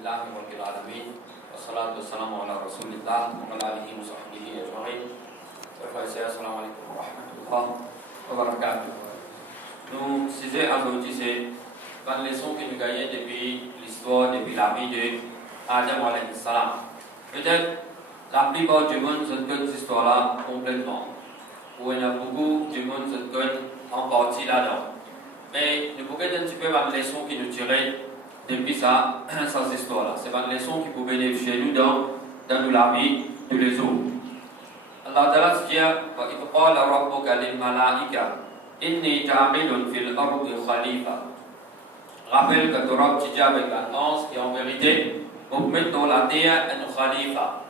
Alhamdulillah Rabbil Alamin. Wassalatu wassalamu ala Rasulillah wa ala alihi wa sahbihi ajma'in. Assalamualaikum warahmatullahi wabarakatuh. Nous, sujet aujourd'hui, c'est une leçon que nous gagnons depuis l'histoire, depuis la vie de Adam alayhi salam. Peut-être la plupart du monde se connaît cette histoire-là complètement. Ou il y a beaucoup du monde se connaît en partie là-dedans. Mais nous pouvons un petit peu une leçon qui nous tirait depuis ça, cette histoire-là. C'est une leçon qui peut bénéficier nous dans la vie de tous les jours. Allah Ta'ala dit وَإِذْ قَالَ رَبُّكَ لِلْمَلَائِكَةِ إِنِّي جَاعِلٌ فِي الْأَرْضِ خَلِيفَةً. Rappelle que Torah dit avec l'annonce et en vérité, pour mettre dans la terre un khalifa.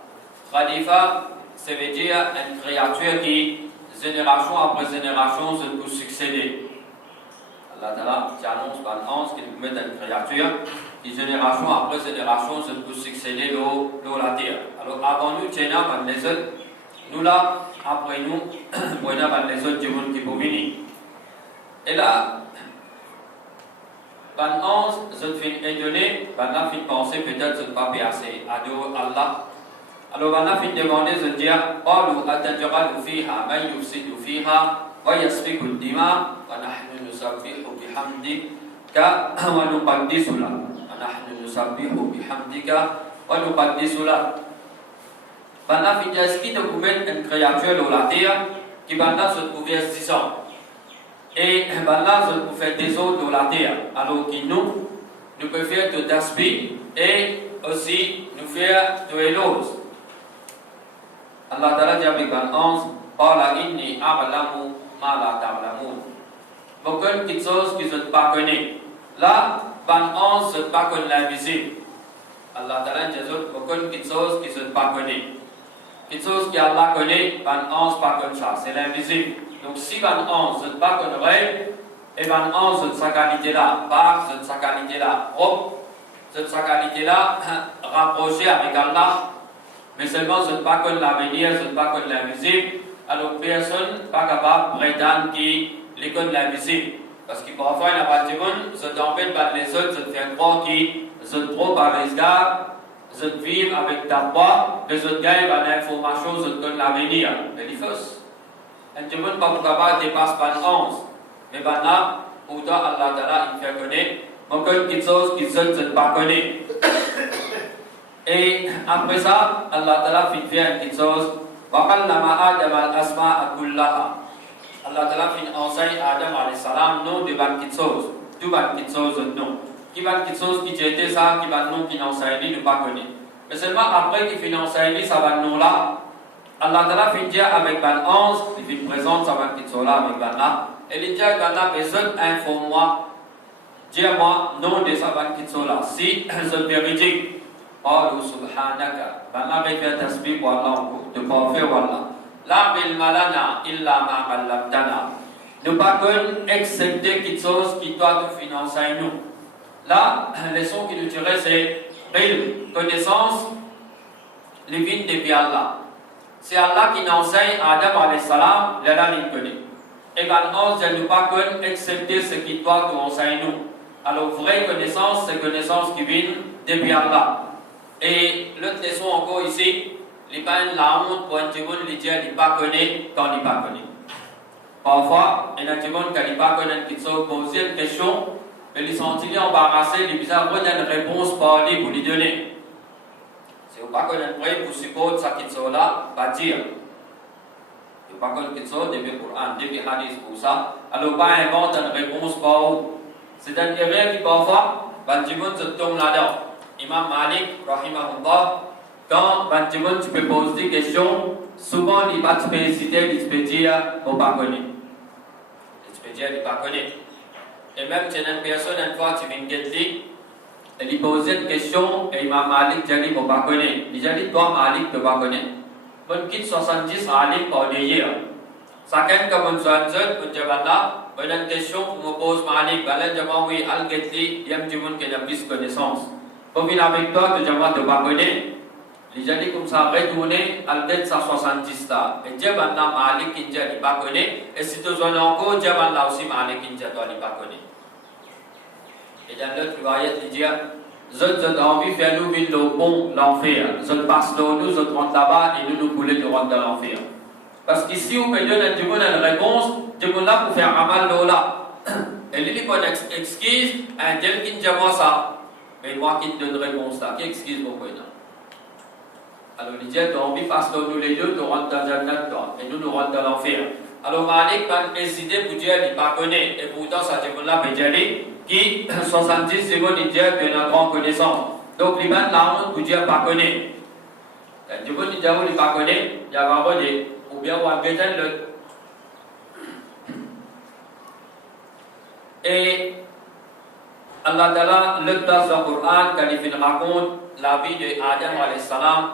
Khalifa, ça veut dire une créature qui, génération après génération, se peut succéder. Allah Ta'ala annonce par l'annonce qu'il peut mettre une créature qui, génération après génération, se peut succéder dans la terre. Alors, avant nous, Tchéna, les autres, nous là, après nous, on a les autres du monde qui peuvent venir. Et là, ban 11, je fin étonné, ban là fin penser peut-être je ne pas assez à Allah. Alors ban là fin demander, je dis, قالوا أتجعل فيها من يفسد فيها ويسفك الدماء ونحن نسبح بحمدك ونقدس لك ونحن نسبح بحمدك ونقدس لك. Ban là fin dire qui te pouvait une créature dans la terre qui ban là se trouvait 6 ans. Et ben là, je peux faire des autres dans la terre. Alors que nous pouvons faire de tasbih et aussi nous faire de éloges. Allah Ta'ala dit avec ban 11, Qala inni a'lamu ma la ta'lamun. Beaucoup de choses que je ne pas connais. Là, ban 11, je ne pas connais l'invisible. Allah Ta'ala dit beaucoup de choses que je ne pas connais. Quelque chose qu'Allah connaît, ban 11 pas comme ça, c'est l'invisible. Donc si ban 11, je ne pas connaître, et ban 11, de sa qualité-là, par de sa qualité-là, propre, de sa qualité-là, rapproché avec Allah, mais seulement je ne pas connaître l'avenir, je ne pas connaître l'invisible, alors personne n'est pas capable de prétendre qu'il connaît l'invisible. Parce que parfois, il y a pas de monde, je t'embête par les autres, je te fais croire qu'ils sont trop par les gars, je te vis avec ta voix, les autres gars, l'information, je te donne l'avenir. Mais il faut. Un monde pas capable de dépasser par 11. Mais maintenant, pourtant, Allah Ta'ala, il fait connaître. Donc, quelque chose qu'ils ne pas connaître. Et après ça, Allah Ta'ala fait faire quelque chose. وَقَلَّمَ آدَمَ الْأَسْمَاءَ كُلَّهَا. Allah Ta'ala fait enseigner à Adam alayhi salam nom de quelque chose. Tout quelque chose non. Qui va quelque chose qui était ça, qui va non qui n'enseigne, ne pas connaître. Mais seulement après qu'il fait enseigner, ça va non là. Allah Ta'ala fait dire avec ban 11, il fait présente ça va quelque chose là avec ban là. Et il dit à ban là, besoin informe-moi, dis-moi non de ça va quelque chose là. Si je véridique, قالوا سبحانك بنا بيت تسبيح والله تبارك والله لا علم لنا إلا ما علمتنا. Nous pas accepter quelque chose qui doit te financer nous. Là, la leçon qui nous dirait c'est connaissance divine depuis Allah. C'est Allah qui enseigne à Adam alayhi salam, là il connaît. Et ben on ne pas accepter ce qui doit nous enseigner nous. Alors vraie connaissance, c'est connaissance qui vient depuis Allah. Et l'autre leçon encore ici, les pas la honte pour un monde les dire il pas connaît quand il pas connaît. Parfois, il y a un monde qui pas connaît qui se pose une question, mais ils sont embarrassés, ils bizarres prendre une réponse par lui pour lui donner. Si vous pas connaître vrai, vous supposez ça qui sont là, pas dire. Vous pas connaître qui sont depuis le Coran, depuis le Hadith pour ça, alors pas inventer une réponse par vous. C'est une erreur qui parfois, le monde se tombe là-dedans. Imam Malik, rahimahullah, quand tu peux poser des questions, souvent il va te féliciter, il peut dire, on ne pas connaître. Il peut dire, il ne pas connaître. Et même si une personne, une fois, tu viens de lui, il pose une question, et Imam Malik dit, on ne pas connaître. Il dit, toi, Malik, tu ne pas connaître. Bon, quitte 70 Malik pour dire. Chacun, comme on se dit, on dit, là, une question, on me pose Malik, je dis, oui, Al-Ghitli, il y a du monde qui a plus de connaissances. Pour venir avec toi, tu ne pas connaître. Les gens comme ça, retourner à l'être 170 là. Et Dieu va là, Malik qui ne pas connaître. Et si tu as encore, Dieu va là aussi, Malik qui ne pas connaître. Et dans l'autre riwayat, il dit Zot envie de faire nous vivre le bon l'enfer. Zot passe nous, zot rentre là-bas et nous voulons nous rendre dans l'enfer. Parce qu'ici, on peut donner une réponse, Dieu là pour faire un mal là. Et lui, il excuse, un tel qui ne dit pas ça. Mais moi qui te donne réponse là, qui excuse mon prénom. Alors, il dit, tu as envie de passer nous les deux, tu rentres dans un autre et nous rentrons dans l'enfer. Alors, Malik va hésiter pour dire, il ne pas connaît. Et pourtant, ça dit, là, peut dire, qui 70 secondes, il dit, qu'il y a une grande connaissance. Donc, il va la honte pour dire, pas connaît. Du coup, il dit, il pas connaît, il y a un relais. Ou bien, on va gagner le. Et Allah Ta'ala, le place dans le Coran, quand il raconte la vie d'Adam alayhi salam,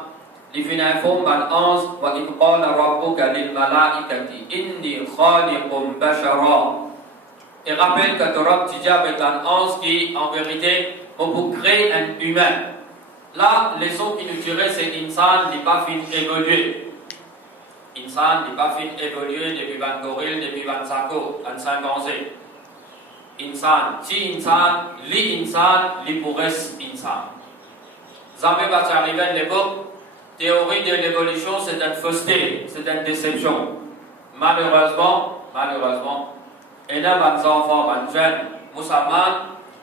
il informe dans 11, wa in qala rabbuka lil malaikati inni khaliqun bashara. Et rappelle que Torah dit avec un 11 qui, en vérité, on peut créer un humain. Là, les sons qui nous tiraient, c'est Insan n'est pas fin évolué. Insan n'est pas fin évolué depuis 20 gorille, depuis 25 ans, 50 ans. Insan, si insan, li pourrait insan. Jamais va arriver à l'époque, théorie de l'évolution, c'est une fausseté, c'est une déception. Malheureusement, il y a des enfants, des jeunes musulmans,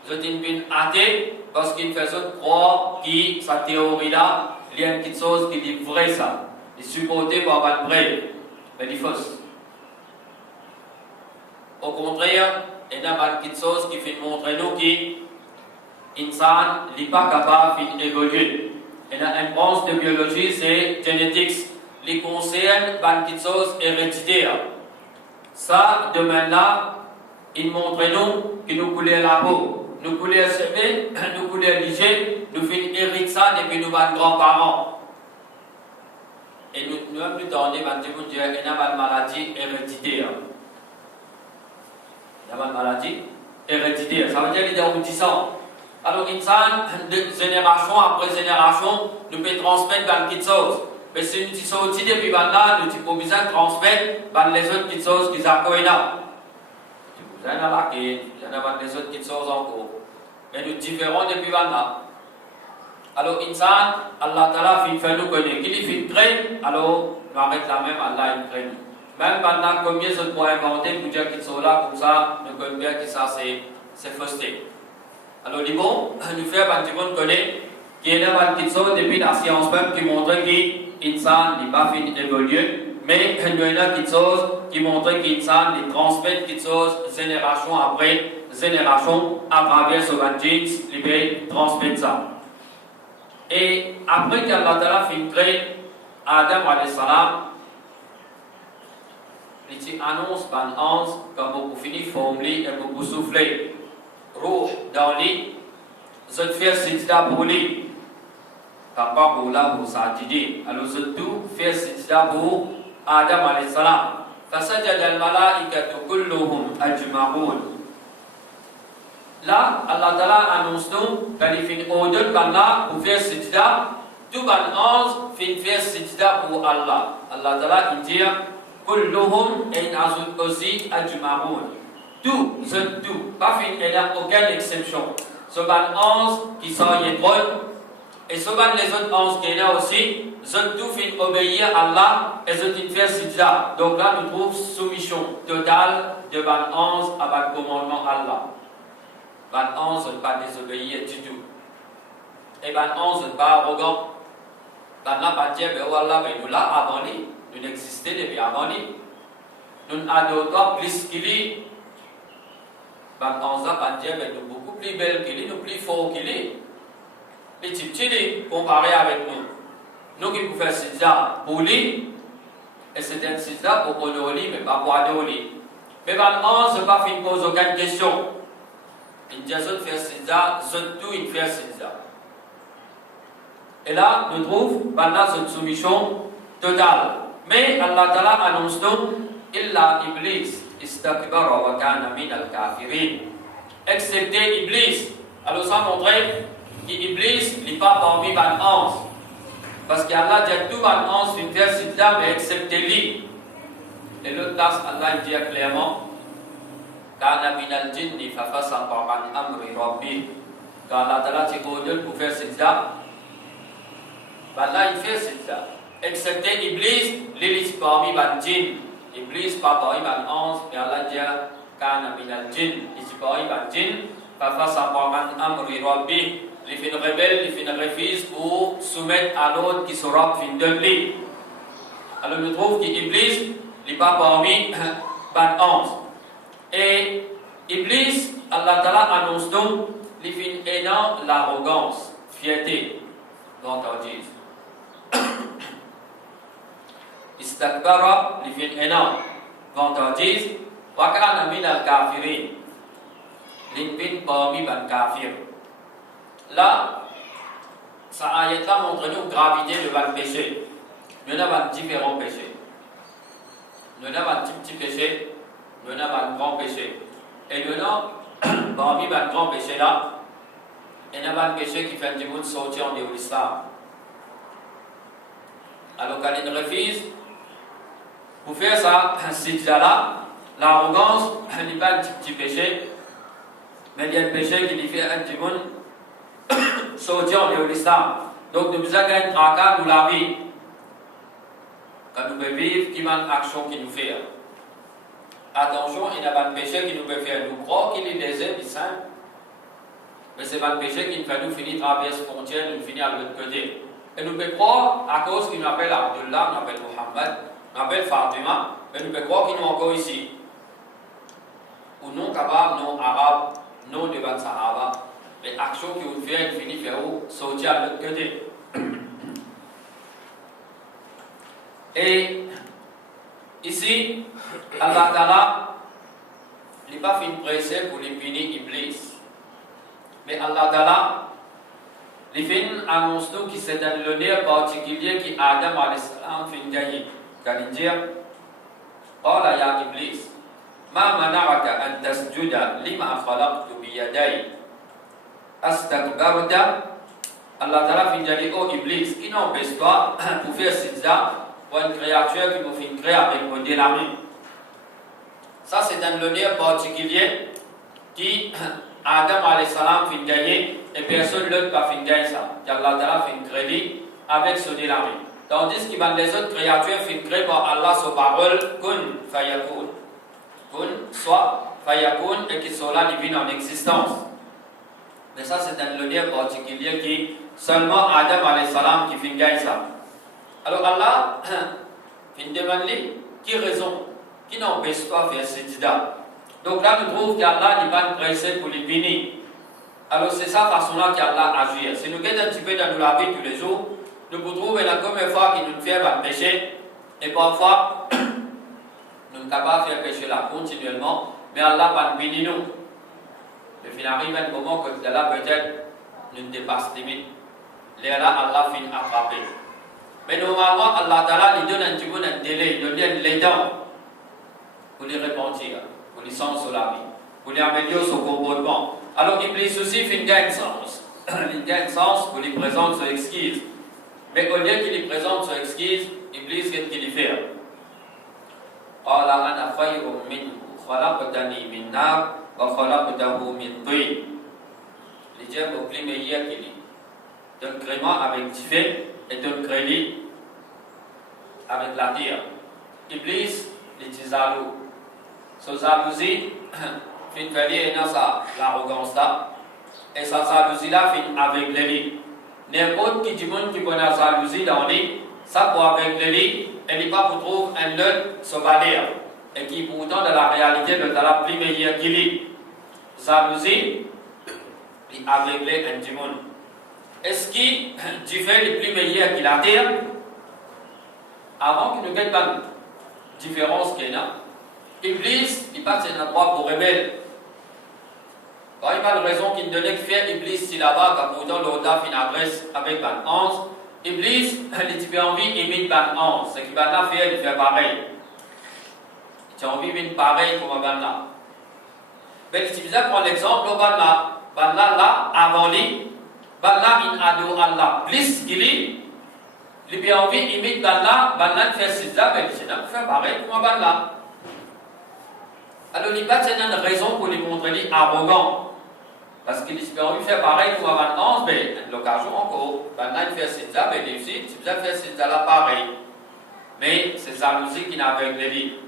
ils sont athées parce qu'ils font croire que cette théorie-là, il y a une petite chose qui est vraie, ça. Il est supporté par une preuve, mais il est fausse. Au contraire, il y a une petite chose qui fait montrer nous que l'insan n'est pas capable d'évoluer. Il y a une branche de biologie, c'est génétique. Les concerne une petite chose héréditaire. Ça, demain là, il montre nous que nous coulons la peau, nous coulons le cheveux, nous coulons le liger, nous faisons hériter ça depuis nos grands-parents. Et nous avons plus tardé, il y a une maladie héréditaire. Il y a une maladie héréditaire. Ça veut dire qu'il y a des routissants. Alors, de génération après génération, nous pouvons transmettre une petite chose. Mais si nous sommes aussi depuis là, nous avons besoin de transmettre les autres petites choses qui sont là. Nous avons la quête, nous avons des autres petites choses encore. Mais nous différons depuis là. Alors, insan, Allah Ta'ala fait nous connaître. Qu'il fait créer, alors nous arrêtons la même, Allah il crée nous. Même pendant combien de pour inventer pour dire qu'ils sont là, comme ça, nous connaissons bien que ça c'est fausseté. Alors, il est bon, nous faisons un petit peu de connaître qu'il y a une petite chose depuis la science même qui montre que l'insan n'est pas fini d'évoluer, mais il y a une petite chose qui montre que l'insan transmet quelque chose génération après génération à travers ce jeans, il peut transmettre ça. Et après qu'Allah Ta'ala fait créer Adam alayhi salam, il annonce par ange quand vous finissez de formuler et vous soufflez roux dans lui, je fais sijda pour lui. Papa pour là pour ça dit. Alors je tout fais sijda pour Adam alayhi salam. فسجد الملائكة كلهم أجمعون. Là, Allah Ta'ala annonce nous qu'il fait ordre par là pour faire sijda. Tout ban ange fait faire sijda pour Allah. Allah Ta'ala dit كلهم et ajoute aussi أجمعون. Tout, pas fin, il n'y a aucune exception. Ce ban ange qui sont les trônes et ce ban les autres anges qui sont là aussi, tout fin obéir à Allah et ce qui fait sijda. Donc là, nous trouvons soumission totale de ban ange à ban commandement Allah. Ban ange ne pas désobéir du tout. Et ban ange ne pas arrogant. Ban là, pas dire, ben Allah, ben nous là avant lui, nous n'existions depuis avant lui. Nous adorons plus qu'il est. Ban ange là, pas dire, ben nous beaucoup plus belle qu'il est, nous plus fort qu'il est. Petit petit, comparé avec nous. Nous qui pouvons faire sijda pour lui, et c'est un sijda pour honorer lui, mais pas pour adorer lui. Mais ban ange ne pas fait poser aucune question. Il dit à ceux de faire sijda, tout il fait sijda. Et là, nous trouvons pendant cette soumission totale. Mais Allah Ta'ala annonce nous, illa Iblis istakbara wa kana min al-kafirin. Excepté Iblis. Alors ça montre qu'Iblis n'est pas parmi les anges. Parce qu'Allah dit à tout les anges une faire sijda, mais excepté lui. Et l'autre place, Allah dit clairement, kana min al-jinni fa fasaqa an amri rabbi. Quand Allah Ta'ala te ordonne pour faire sijda, là il fait sijda. Excepté Iblis, l'Iblis parmi les djinns. Iblis pas parmi les anges, mais Allah dit Kana min al-jinn. Il dit parmi les djinns, face à amri rabbi, les fins rebelles, les fins refusent pour soumettre à l'autre qui sera fin de lui. Alors nous trouvons qu'Iblis n'est pas parmi les anges. Et Iblis, Allah Ta'ala annonce donc les fins énormes, l'arrogance, fierté, dont on dit. Istakbara, les fins énormes, dont on dit, Wakana min al-kafirin, les fins parmi les kafirs. Là, ça ayat-là montre-nous gravité de le péché. Nous avons différents péchés. Nous avons un petit péché, nous avons un grand péché. Et nous avons, parmi les grands péchés là, il y a un péché qui fait du monde sortir de l'islam. Alors quand il refuse, pour faire ça, c'est là, l'arrogance n'est pas un petit péché, mais il y a un péché qui lui fait un petit monde sortir de l'islam. Donc nous avons un tracas dans la vie. Quand nous pouvons vivre, qui a une action qui nous fait. Attention, il y a pas de péché qui nous peut faire. Nous croyons qu'il est désert, il est simple. Mais c'est pas le péché qui nous fait nous finir traverser la frontière, nous finir à l'autre côté. Et nous pouvons croire, à cause qu'il nous appelle Abdullah, nous appelle Mohammed, nous appelle Fatima, mais nous pouvons croire qu'il nous encore ici. Ou non capable, non arabe, non devant Sahaba. Les actions qui nous fait, nous finissent faire sortir à l'autre côté. Et ici, Allah Ta'ala n'est pas fait pressé pour les punir Iblis. Mais Allah Ta'ala, les fins annonce nous que c'est un l'honneur particulier qui Adam alayhi salam fait gagner. Quand il dit, Qala ya Iblis, ma mana'aka an tasjuda lima khalaqtu bi yaday. Astakbarta. Allah Ta'ala fait gagner, oh Iblis, qui n'empêche pas pour faire sijda pour une créature qui nous fait créer avec un de la main. Ça, c'est un l'honneur particulier qui Adam alayhi salam fait gagner et personne d'autre n'a fait gagner ça. Allah Ta'ala fait un crédit avec ce de la main. Tandis que les autres créatures fait créer par Allah sa parole, kun fayakun. Kun, soit fayakun, et qui sont là, ils viennent en existence. Mais ça, c'est un l'honneur particulier qui seulement Adam alayhi salam qui fait gagner ça. Alors Allah, il demande qui raison, qui n'empêche pas de faire sijda. Donc là, nous trouvons qu'Allah n'est pas pressé pour les punir. Alors c'est ça façon-là qu'Allah agit. Si nous regardons un petit peu dans la vie tous les jours, nous pouvons trouver la première fois qu'il nous fait un péché, et parfois, nous ne sommes pas capables de faire péché là continuellement, mais Allah va nous punir nous. Mais finalement, il arrive un moment que Allah peut-être nous dépasse limite. Là, Allah finit attraper. Mais normalement, Allah Ta'ala lui donne un petit peu de délai, il donne les temps pour les repentir, pour les sens sur la vie, pour les améliorer son comportement. Alors Iblis aussi fait une gagne sens. Il gagne sens pour lui présenter son exquise. Mais au lieu qu'il lui présente son exquise, Iblis, qu'est-ce qu'il fait? قال أنا خير منه خلقتني من نار وخلقته من طين. Il dit au plus meilleur qu'il est. D'un gréement avec du feu et d'un crédit avec la terre. Iblis, il dit jaloux. Sa jalousie, fin fait dans ça, l'arrogance là. Et sa jalousie là, fin avec lui. N'importe qui dit monde qui connaît la jalousie dans lui, ça pour avec lui, elle n'est pas pour trouver un autre se valeur. Et qui pourtant dans la réalité de la plus meilleure qu'il est. Jalousie, il avec lui un démon. Est-ce qu'il du fait le plus meilleur qu'il a terre? Avant qu'il ne gagne pas de différence qu'il y a, Iblis, il passe un endroit pour rebelle. Quand il n'y a pas de raison qu'il donnait que faire Iblis si là-bas, quand pourtant l'autre fait une adresse avec Ban 11, Iblis, il a envie d'imiter Ban 11. Ce qu'il va là faire, il fait pareil. Il a envie d'imiter pareil comme Ban là. Mais si vous prendre l'exemple, Ban là, avant lui, Ban là, il adore Allah. Plus qu'il est, il a envie d'imiter Ban là, il fait sida, mais il fait pareil comme Ban là. Alors, il n'y a pas de raison pour lui montrer arrogant. Parce qu'ils ont fait pareil pour avant 11, mais l'occasion encore. Maintenant, il fait Sidza, mais il aussi, tu peux faire Sidza là pareil. Mais c'est jalousie qui n'a pas aveuglé.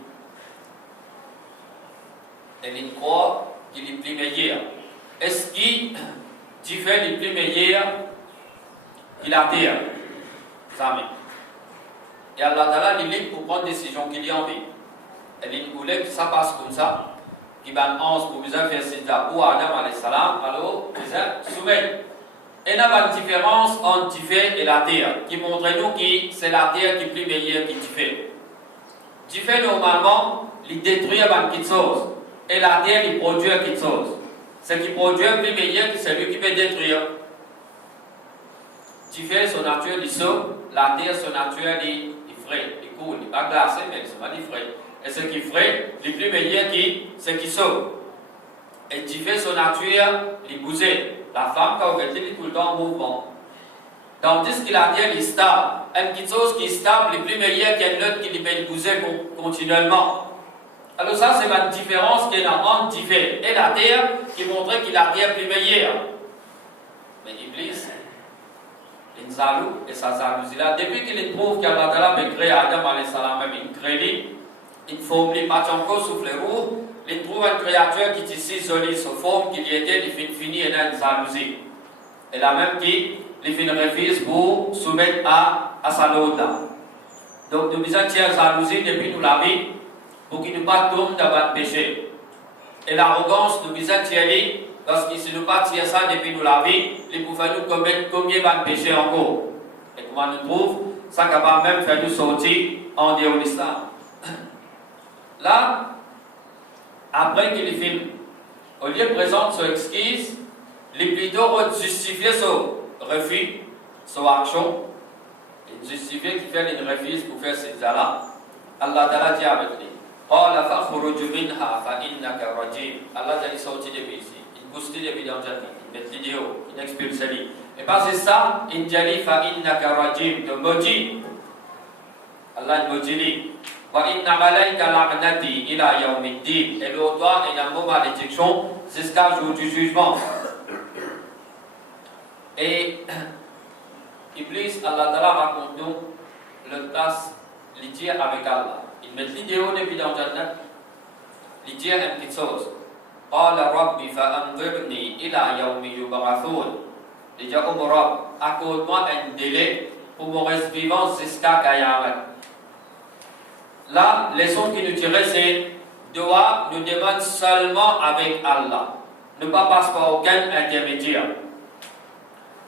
Et il croit qu'il est plus meilleur. Est-ce qu'il fait le plus meilleur qu'il a terre? Jamais. Et Allah Ta'ala il est pour prendre une décision qu'il y a envie. Et il voulait que ça passe comme ça. Qu'il va 11 pour bien faire Sidda ou Adam alayhi salam, alors bien soumettre. Et il y a une différence entre Tifé et la terre, qui montre nous que c'est la terre qui est plus meilleure que Tifé. Tifé normalement, il détruit quelque chose. Et la terre, il produit quelque chose. Ce qui produit plus meilleur que celui qui peut détruire. Tifé, son nature, il saut. La terre, son nature, il frais. Il coule, il n'est pas glacé, mais il n'est pas frais. Et ce qui frais, le plus meilleur, c'est qui saut. Et Tifé, son nature, il bouge. La femme, quand elle est tout le temps en mouvement. Tandis que la terre est stable. Une chose qui est stable, le plus meilleur qu'une autre qui peut bouger continuellement. Alors ça, c'est la différence qu'il y a entre Tifé et la terre qui montrait que la terre est plus meilleure. Mais Iblis, il est jaloux et sa jalousie là. Depuis qu'il trouve qu'Allah Ta'ala peut créer Adam alayhi salam, il crée lui, il forme lui, pas encore souffle roux, il trouve une créature qui est si jolie, se forme qu'il y était, il finit et a une jalousie. Et la même qui, il refuse pour soumettre à sa loi là. Donc nous disons qu'il y a une jalousie depuis nous la vie, pour qu'il ne pas tombe dans le péché. Et l'arrogance nous disons qu'il y a parce qu'il ne nous pas tirer ça depuis nous la vie, il pouvait nous commettre combien de péchés encore. Et comment nous trouve, ça capable même faire nous sortir en dehors de l'islam. Là, après qu'il filme, au lieu de présenter son excuse, il plutôt justifier son refus, son action, et justifier qu'il fait une refuse pour faire ces là. Allah Ta'ala dit avec lui. قال فاخرج منها فإنك رجيم. Allah a dit sorti de ici. Il bouscule les vidéos dans il met vidéo, il expulse lui. Et parce que ça, il dit فإنك رجيم, de maudit. Allah maudit lui. وإن عليك لعنتي إلى يوم الدين. Et le doigt est un mot malédiction jusqu'à jour du jugement. Et Iblis, Allah Ta'ala raconte nous le tasse, il dit avec Allah. Il met l'idéo depuis dans le Jannat. Il dit une petite chose. قال ربي فأنظرني إلى يوم يبعثون. Il dit oh mon Rab, accorde-moi un délai pour mon reste vivant jusqu'à Qayamat. Là, les leçon qui nous dirait c'est doit nous demande seulement avec Allah. Ne pas passer par aucun intermédiaire.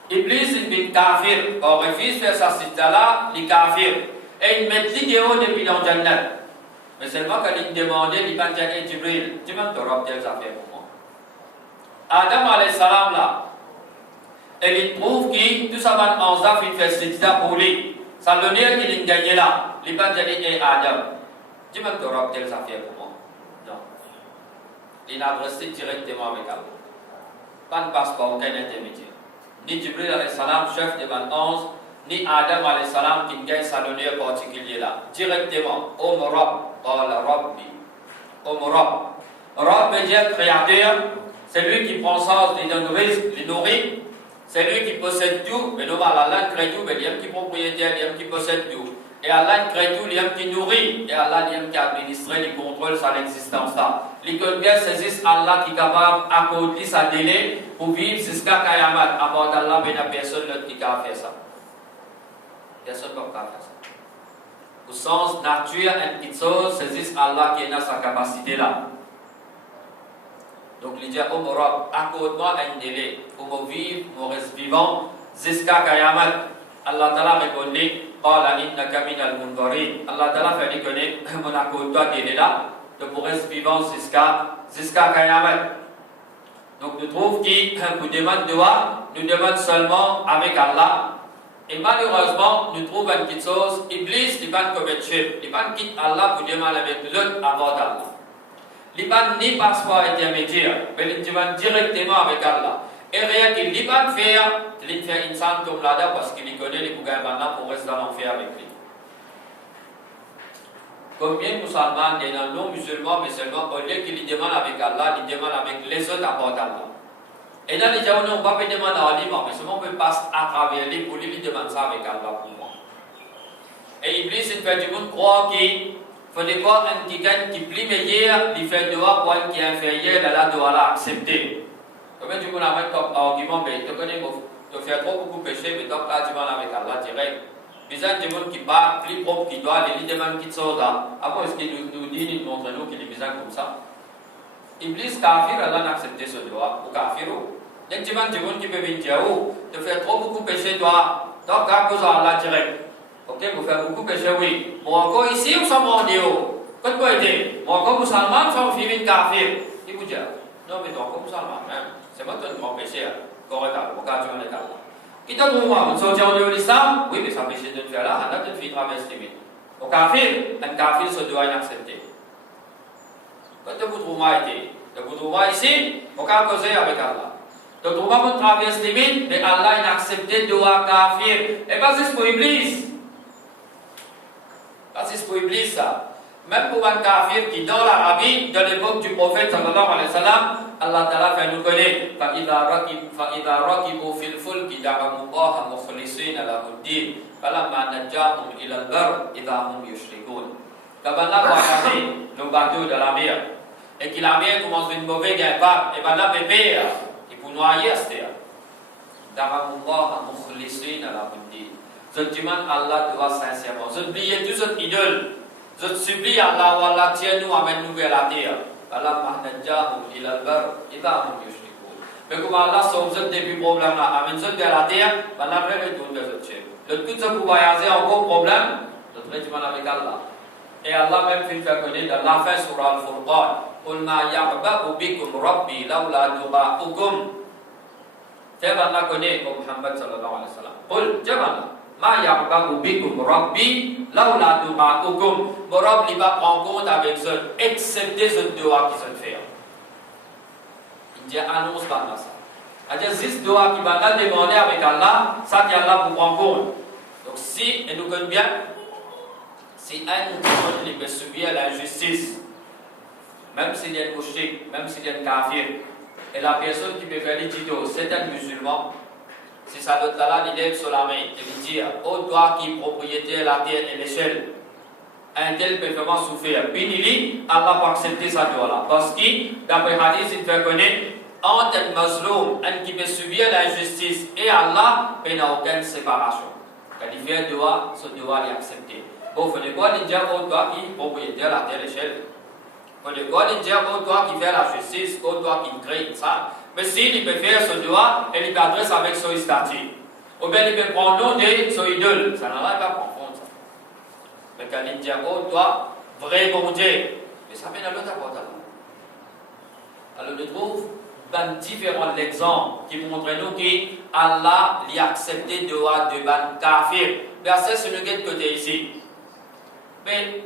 Iblis est kafir. On refuse de faire ça, c'est là, il est kafir. Et il met l'idéo depuis dans le Jannat. Mais seulement quand il demandait, il va dire Jibril, tu m'as t'auras des affaires pour moi. Adam alayhi salam là, et il trouve que tout ça va en zaf, il fait ça pour lui. Ça veut dire qu'il a gagné là. Il va dire Adam, tu m'as t'auras des affaires pour moi. Non. Il a resté directement avec Allah. Pas de passeport, aucun intermédiaire. Ni Jibril alayhi salam, chef de 11, ni Adam alayhi salam qui gagne sa l'honneur particulier là. Directement, oh mon Rab, oh la Rabbi, oh mon Rab. Rab veut dire créateur, c'est lui qui prend sens les nourrit, c'est lui qui possède tout, mais nous, Allah crée tout, mais il y a qui propriétaire, il y a qui possède tout. Et Allah crée tout, il y a qui nourrit, et Allah il y a qui administre, il contrôle sa existence là. Les connaissent saisissent Allah qui est capable d'accorder sa délai pour vivre jusqu'à Qayamat. Avant d'Allah, il n'y a personne qui a fait ça. Personne ne peut faire ça. Au sens nature, une petite chose, saisissent Allah qui a sa capacité là. Donc il dit, oh mon Rab, accorde-moi un délai pour me vivre, me reste vivant jusqu'à Qayamat. Allah Ta'ala répondit, Qala innaka minal mundarin. Allah Ta'ala fait reconnaître, mon accorde-toi délai là, de pour rester vivant jusqu'à Qayamat. Donc nous trouvons qu'il nous demande nous demande seulement avec Allah. Et malheureusement, nous trouvons une petite chose, Iblis n'est pas comme un chef, il n'est pas quitte Allah pour demander avec l'autre avant d'Allah. Il n'est pas ni passeport intermédiaire, mais il demande directement avec Allah. Et rien qu'il n'est pas faire, il fait une sainte comme là parce qu'il connaît les bougains maintenant pour rester dans l'enfer avec lui. Combien de musulmans, des non-musulmans, mais seulement au lieu qu'il demande avec Allah, il demande avec les autres avant d'Allah. Et dans les gens, on va pas demander à l'imam, mais seulement on peut passer à travers les pour lui demander ça avec Allah pour moi. Et Iblis, il fait du monde croire qu'il faut voir un quelqu'un qui plie meilleur, il fait doigt pour un qui est inférieur, Allah doit l'accepter. Comme tu me l'amènes comme argument, mais tu connais, tu fais trop beaucoup péché, mais donc là tu vas avec Allah direct. Bizarre, du monde qui parle, plus propre, qui doit, les demande qui sort là. Après, est-ce qu'il nous dit, il montre nous qu'il est bizarre comme ça? Iblis, kafir, Allah n'a accepté ce doigt, ou kafir. Donc tu vas, du monde qui peut venir dire, oh, tu fais trop beaucoup péché, toi, donc à cause de Allah direct. Ok, vous faites beaucoup péché, oui. Bon, encore ici, vous sommes rendus. Qu'est-ce que vous êtes? Bon, encore musulman, vous sommes filmés kafir. Il vous dit, non, mais toi, encore musulman, c'est moi qui ai un grand péché. Correct, vous regardez dans les cas. Kita rumah, mensojian di Islam, oui, mais ça péché de faire là, on a une fille travers limite. Au kafir, un kafir se doit accepter. Quand vous trouvez ici, on va causer avec Allah. Donc, on va traverser limite, mais Allah a accepté de kafir. Et pas c'est pour Iblis. C'est pour Iblis ça. Même pour un kafir qui dans l'Arabie, de l'époque du prophète sallallahu alayhi wa sallam, Allah Ta'ala fait nous connaître. فَإِذَا رَكِبُوا فِي الْفُلْكِ دَعَوُا اللَّهَ مُخْلِصِينَ لَهُ الدِّينَ فَلَمَّا نَجَّاهُمْ إِلَى الْبَرِّ إِذَا هُمْ يُشْرِكُونَ. Quand Allah va regarder le bateau de la mer, et que la mer commence une mauvaise impact, et bien là, bébé, il peut noyer à cette terre. دَعَوُا اللَّهَ مُخْلِصِينَ لَهُ الدِّينَ. Je demande Allah doit sincèrement. Je oubliez tous autres idoles. Je supplie Allah, Allah, tiens-nous, amène-nous vers la terre. Allah mahnajahum ila al-bar, idha hum yushrikun. Mais comme Allah sauve depuis problème là, amène ceux vers la terre, Allah après retourne vers ce ciel. Le tout ça pour voyager encore problème, je traitement avec Allah. Et Allah même fait faire connaître dans la fin sur Al-Furqan, قُلْ مَا يَعْبَأُ بِكُمْ رَبِّي لَوْلَا دُعَاؤُكُمْ. Fais Allah connaître comme Muhammad sallallahu alayhi wa sallam. قُلْ جَبَنَا Ma ya'ba'u bikum rabbi laula du'a'ukum. Mon Rabb il va prendre compte avec ce, excepté ce doigt qui se fait. Il dit annonce pas ça. C'est-à-dire ce doigt qui va demander avec Allah, ça qui Allah pour prendre compte. Donc si, et nous connaissons bien, si un personne il peut subir l'injustice, même s'il y a un mouchrik, même s'il y a un kafir, et la personne qui peut faire les titres, c'est un musulman. Si ça doit là, il lève sur la main, il veut dire, ô toi qui propriétaire la terre et l'échelle, un tel peut vraiment souffrir. Puis Allah va accepter sa doigt-là. Parce que, d'après Hadith, il fait connaître, entre un mazloum, un qui peut subir l'injustice, et Allah, il n'y a aucune séparation. Quand il fait un doigt, ce doigt est accepté. Bon, il faut quoi dire, ô toi qui propriétaire la terre et l'échelle. Il faut quoi dire, ô toi qui fait la justice, ô toi qui crée ça. Mais s'il peut faire ce doigt, et il peut adresser avec son statut. Ou bien il peut prendre nom de son idole. Ça n'en va pas confondre ça. Mais quand il dit, oh toi, vrai bon Dieu, mais ça vient à l'autre à côté. Alors on trouve différents exemples qui montrent nous qu'Allah lui a accepté le doigt de ban kafir. Verset sur le côté ici. Mais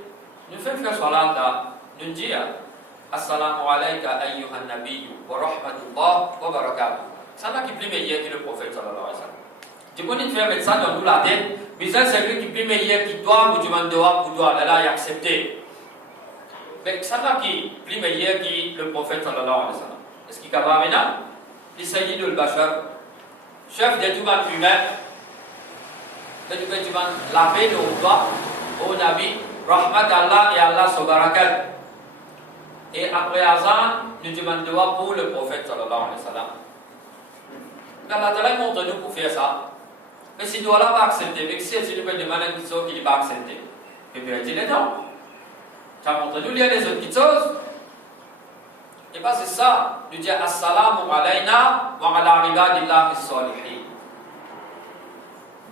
nous faisons faire salat là, nous disons, Assalamu alayka ayyuhan nabiyyu wa rahmatullah wa barakatuh. Ça n'a qui plus meilleur que le prophète sallallahu alayhi wa sallam. Tu peux faire mettre ça dans toute la tête, mais ça c'est lui qui plus meilleur qui doit vous demander pour toi, Allah y accepter. Mais ça n'a qui plus meilleur que le prophète sallallahu alayhi wa sallam. Est-ce qu'il va maintenant? Il s'agit de Bachar, chef de tout le humain, de tout le monde, la paix de Allah, au Nabi, rahmat Allah et Allah sa barakat. Et après Azan, nous demandons pour le prophète sallallahu alayhi wa sallam. Allah Ta'ala montre-nous pour faire ça. Mais si nous allons pas accepter, mais si tu nous demandes une chose qu'il n'est pas accepté, et bien dis les dents. Tu as montré nous lire les autres choses. Et bien c'est ça. Nous disons Assalamu alayna wa ala ibadillahi salihin.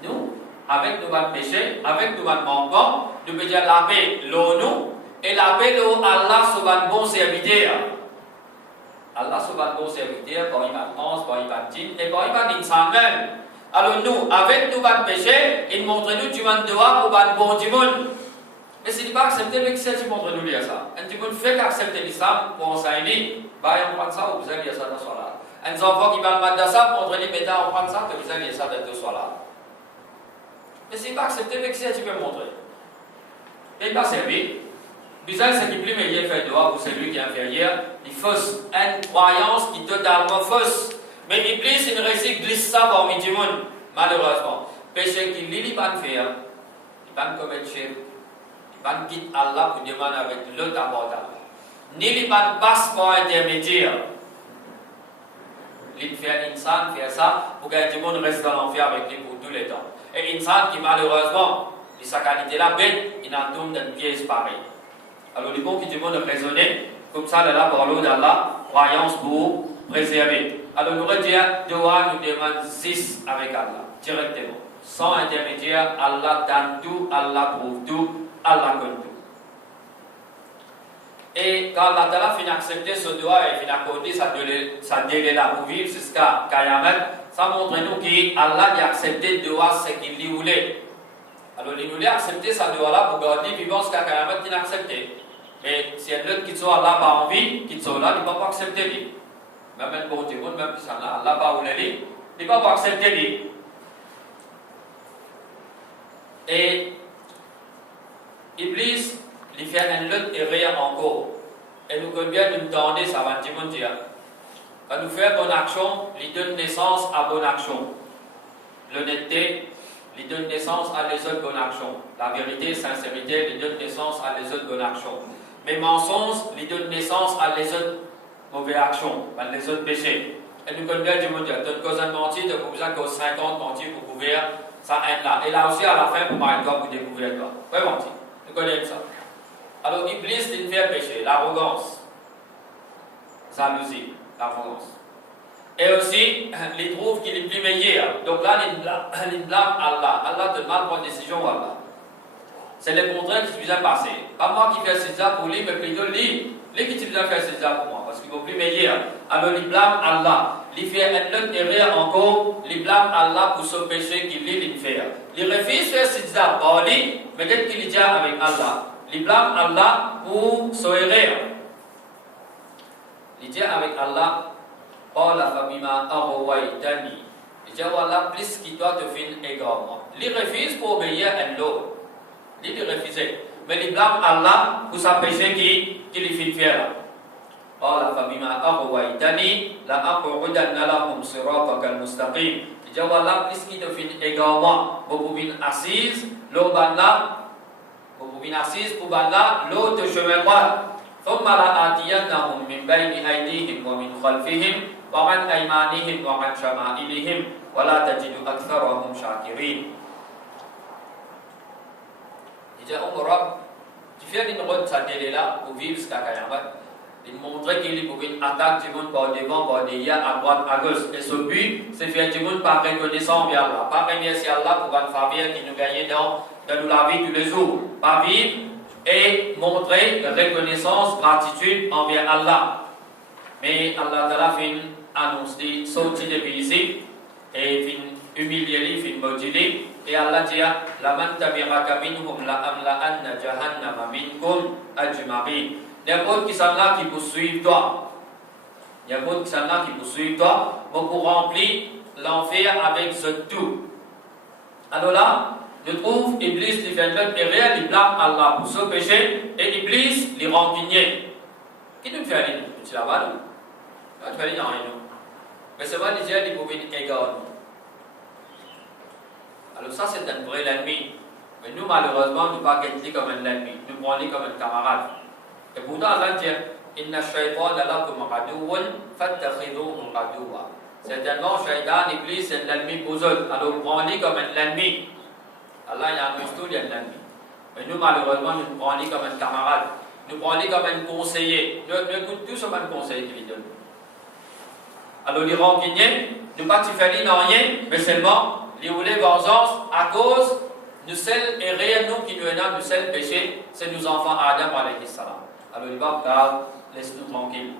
Nous, avec nos péchés, avec nos manquements, nous pouvons dire la paix, l'eau, et la paix de Allah sur un bon serviteur. Allah sur un bon serviteur, quand il va pense, quand il va dire, et quand il va dire même. Alors nous, avec nos péchés, il montre nous du monde doigt pour un bon du monde. Mais s'il n'est pas accepté, mais qui montre nous lire ça? Un du monde fait qu'accepter l'islam pour enseigner, bah on prend ça, vous allez lire ça dans le soir. Un enfant qui va le madrasa, pour montrer les bêtas, on prend ça, que vous allez lire ça dans le soir. Mais s'il n'est pas accepté, mais qui tu peux montrer? Il n'est pas servi. Bizarre, c'est qui plus meilleur fait doigt pour celui qui est inférieur. Il fausse une croyance qui est totalement fausse. Mais Iblis, il réussit glisse ça parmi tout le monde, malheureusement. Péché qu'il lit, il va le faire. Il va commettre shirk. Il va quitter Allah pour demander avec l'autre abordable. Ni il va passe par intermédiaire. Il fait insan, fait ça, pour que tout le monde reste dans l'enfer avec lui pour tous les temps. Et insan qui malheureusement, de sa qualité-là, bête, il en tombe dans une pièce pareille. Alors, il faut que tout le monde raisonne, comme ça, de la parole d'Allah, croyance pour préserver. Alors, nous redirons, Doha nous demande 6 avec Allah, directement. Sans intermédiaire, Allah donne tout, Allah prouve tout, Allah connaît tout. Et quand Allah Ta'ala finit d'accepter ce doigt et finit d'accorder sa délai-là pour vivre jusqu'à Kayamet, ça montre nous qu'Allah a accepté le doigt ce qu'il voulait. Alors, il voulait accepter sa doigt-là pour garder vivant jusqu'à Kayamet, il a accepté. Mais si il y a d'autres qui sont là, pas envie, qui sont là, il ne va pas accepter lui. Même pour Dieu, même qui sont là, Allah pas voulu, il ne va pas accepter lui. Et Iblis, il fait un autre erreur encore. Et nous connaissons bien nous demander, ça va dire. Quand nous faisons bonne action, il donne naissance à bonne action. L'honnêteté, il donne naissance à les autres bonnes actions. La vérité, sincérité, il donne naissance à les autres bonnes actions. Mais mensonge, il donne naissance à les autres mauvaises actions, à les autres péchés. Et nous connaissons bien du monde, tu as une cause de mentir, tu as besoin de 50 mentir pour couvrir ça aide là. Et là aussi, à la fin, pour parler de toi, pour découvrir toi. Oui, mentir. Nous connaissons ça. Alors, Iblis, il fait péché, l'arrogance, jalousie, l'arrogance. Et aussi, il trouve qu'il est plus meilleur. Donc là, il blâme Allah. Allah te demande prendre décision, Allah. C'est le contraire qui vient passer. Pas moi qui fais ça pour lui, mais plutôt lui. Lui qui vient faire ça pour moi, parce qu'il vaut plus meilleur. Alors, il blâme Allah. Il fait un autre erreur encore. Il blâme Allah pour ce péché qu'il fait. Il refuse de faire ça pour lui, mais peut-être qu'il est déjà avec Allah. Il blâme Allah pour son erreur. Il dit avec Allah, oh la famima arwaitani. Il dit Allah, plus qu'il doit te faire également. Il refuse pour obéir à l'autre. Il refuse. Mais il blâme Allah pour sa péché qu'il fait faire. Oh la famima arwaitani, la aqudanna lahum siratak al-mustaqim. Il dit Allah, plus qu'il te fait également. Vous pouvez assise, l'obana. Vous pouvez assise pour l'autre chemin droit. ثم لآتينهم من بين أيديهم ومن خلفهم وعن أيمانهم وعن شمائلهم ولا تجد أكثرهم شاكرين. Il dit Omar, tu fais une route ça là pour vivre jusqu'à Kayamat. Il montre qu'il pouvait attaquer du monde par devant, par derrière, à droite, à gauche. Et ce but, c'est faire du monde par reconnaissance envers Allah. Pas remercier Allah pour une faveur qui nous gagne dans la vie tous les jours. Pas vivre et montrer reconnaissance, gratitude envers Allah. Mais Allah Ta'ala fait une annonce de sortir depuis ici et fait humilier, fait moduler. Et Allah dit la man tabi'aka minhum la amla'anna jahannama minkum ajma'in. N'importe qui sont là qui poursuivent toi. N'importe qui sont là qui poursuivent toi pour remplir l'enfer avec ce tout. Alors là, je trouve Iblis qui fait une erreur, il blâme Allah pour ce péché, et Iblis les rancunier. Qui nous fait aller? Tu l'as vu? Tu vas aller dans rien. Mais c'est vrai, les gens, ils pouvaient être égaux. Alors ça, c'est un vrai ennemi. Mais nous, malheureusement, nous ne pas guetter comme un ennemi. Nous prenons comme un camarade. Et pourtant, Allah dit Inna shaytan lakum aduwwan fattakhidhuhu aduwwa. Certainement, Shaitan, Iblis, c'est l'ennemi pour eux. Alors, prenez comme un ennemi. Allah, il y a un monstre, il y a un ennemi. Mais nous, malheureusement, nous prenons comme un camarade. Nous prenons comme un conseiller. Nous écoutons tous comme un conseiller qu'il donne. Alors, les rancuniers, ne pas tu fais rien, mais seulement, les voulez vengeance à cause de celle et réel nous qui nous énerve de celle péché, c'est nos enfants Adam alayhi salam. Alors, il va regarde, laisse-nous tranquilles.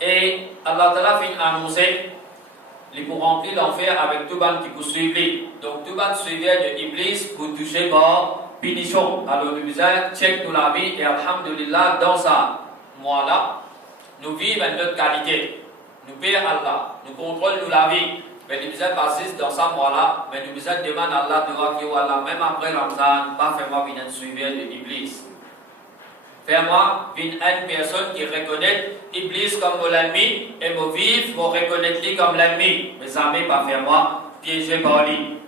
Et Allah Ta'ala fait annoncer les pour remplir l'enfer avec tout le monde qui poursuivent lui. Donc, tout le monde suivait de Iblis pour toucher par punition. Alors, nous disons, check nous la vie et alhamdulillah, dans ça, moi-là, nous vivons une autre qualité. Nous payons Allah, nous contrôlons nous la vie. Mais nous disons, passés dans ça, moi-là, mais nous disons, demande à Allah de voir que Allah, même après Ramzan, pas faire moi venir suivre de Iblis. Fais-moi une personne qui reconnaît Iblis comme mon ennemi et me vivre pour reconnaître lui comme l'ennemi. Mes amis, pas faire-moi piéger par lui.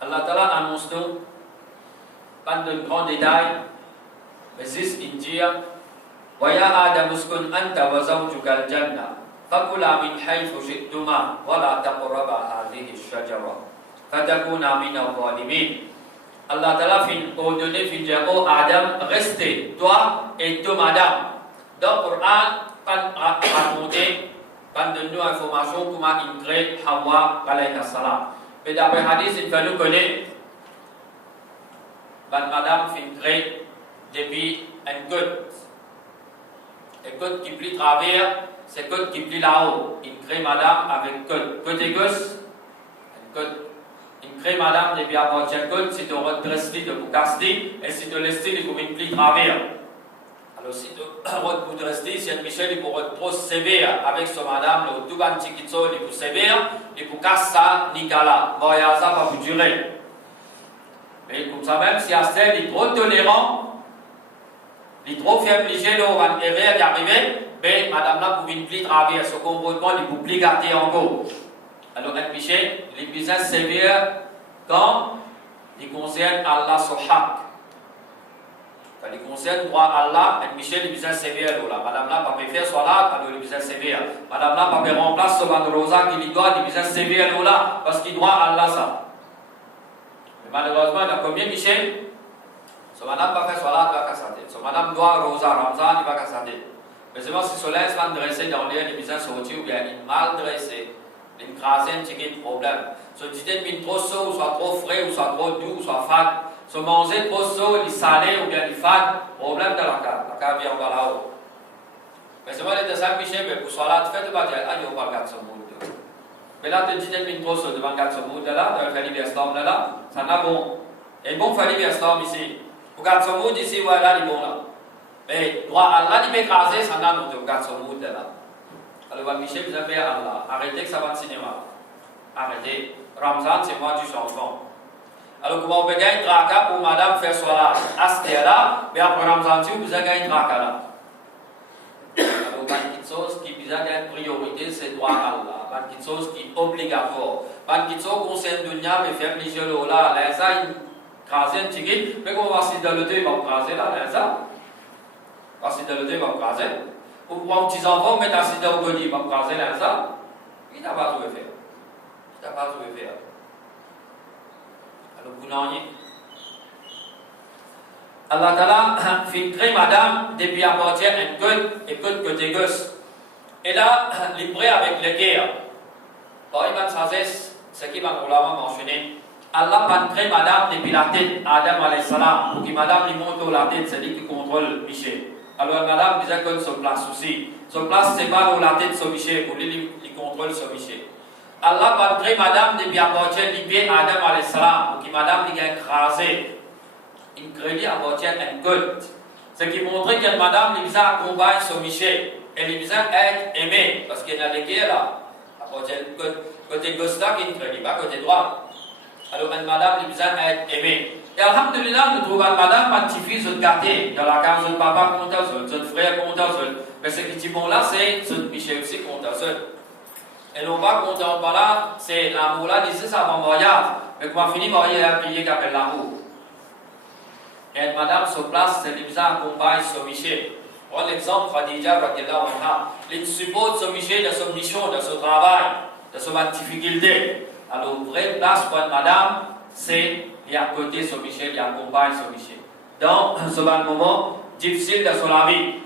Allah Ta'ala annonce nous, pas de grands détails, mais c'est une dire, وَيَا آدَمُ اسْكُنْ أَنْتَ وَزَوْجُكَ الْجَنَّةَ فَكُلَا مِنْ حَيْثُ شِئْتُمَا وَلَا تَقْرَبَا هَذِهِ الشَّجَرَةَ فَتَكُونَا مِنَ الظَّالِمِينَ. Allah Ta'ala fin ordonné, fin dire, oh Adam, restez, toi et toi madame. Dans le Coran, pas raconter, pas de nous informations comment il crée Hawa alayhi salam. Mais d'après hadith, il faut nous connaître, madame fin crée depuis un côte. Et côte qui plie travers, c'est côte qui plie là-haut. Il crée madame avec côte. Côté gauche, il crée madame depuis à partir de côte, si tu redresses de vous casser, et si tu laisses de vous plie travers. Alors si tu redresses, si Michel il pourra trop sévère avec son madame, le tout ban tikitso, il vous sévère, il vous casse ça, Nicolas. Bon, ça va vous durer. Mais comme ça même, si Astel est trop tolérant, il est trop faible, léger, là, on va arriver, mais madame là, vous pouvez plie travers, ce comportement, il vous plie gâté en gros. Alors, Michel, il est plus sévère quand il concerne Allah Sohak. Quand il concerne droit Allah, Michel est plus sévère là. Madame là, pas faire soit là, alors il est plus sévère. Madame là, pas remplacer ce bandrosa qu'il doit, il est plus sévère là, parce qu'il doit Allah ça. Mais malheureusement, il y a combien Michel? So madame va faire solat, il va casser. So madame doit rosa Ramzan, il va casser. Mais c'est moi si soleil se va dresser dans l'air, il va sortir ou bien il mal dressé, il crase un petit problème. So dit il trop chaud, ou soit trop frais, ou soit trop doux, ou soit fade. So manger trop chaud, il salé ou bien il fade, problème de la cave vient par là-haut. Mais c'est moi les deux Michel, mais pour solat, faites pas dire, ah, il va regarder ce monde. Mais là, tu dis il trop chaud devant regarder ce monde là, dans le Fali Biaslam là, ça n'a bon. Et bon Fali Biaslam ici. Regarde ce monde ici, voilà, il est bon là. Mais droit Allah, il m'écraser, ça n'a pas de regarde ce monde là. Alors, Michel, vous avez Allah. Arrêtez que ça va de cinéma. Arrêtez. Ramzan, c'est moi du changement. Alors, comment on peut gagner draka pour madame faire solat à là, mais après Ramzan, vous avez gagné draka là. Alors, une chose qui a une priorité, c'est droit Allah. Une chose qui est obligatoire. Une chose concerne dunya, mais faire léger là, là, ça, craser un petit mais qu'on va s'y dans le deux, il va craser là, ça. Va s'y dans le deux, il va craser. Ou pour un petit enfant, mettre assis dans le body, il va craser là, ça. Il n'a pas tout faire. Il n'a pas tout faire. Alors, vous n'en êtes. Allah Ta'ala fait créer madame depuis à partir un code et code côté gauche. Et là, il est prêt avec les guerres. Par Ibn Sazès, ce qui va mentionner. Allah va créer madame depuis la tête, Adam alayhi salam, pour que madame lui monte la tête, c'est lui qui contrôle Michel. Alors madame déjà que son place aussi. Son place c'est pas dans la tête de Michel, pour lui contrôle son Michel. Allah va créer madame depuis à partir du pied Adam alayhi salam, pour que madame lui ait écrasé. Il crée à partir d'un code. Ce qui montre que madame lui accompagne son Michel. Elle lui être aimée, parce qu'il y a des guerres là. À partir du côté gauche là, qui ne crée pas côté droit. Alors, madame, il besoin d'être aimée. Et alhamdulillah, nous trouvons madame, ma petite fille, je gâtée. Dans la case, je papa compte seul, je frère compte seul. Mais ce qui dit bon là, c'est ce Michel aussi compte seul. Et non pas content par là, c'est l'amour là, d'ici ça va mariage. Mais quand on finit mariage, il y a un pilier qui appelle l'amour. Et madame, sur place, c'est lui accompagne ce Michel. Prends l'exemple, Khadija, il suppose ce Michel de son mission, de son travail, de son difficulté. Alors, vraie place pour une madame, c'est il y a à côté son Michel, il y a accompagne son Michel. Dans ce moment difficile de son vie.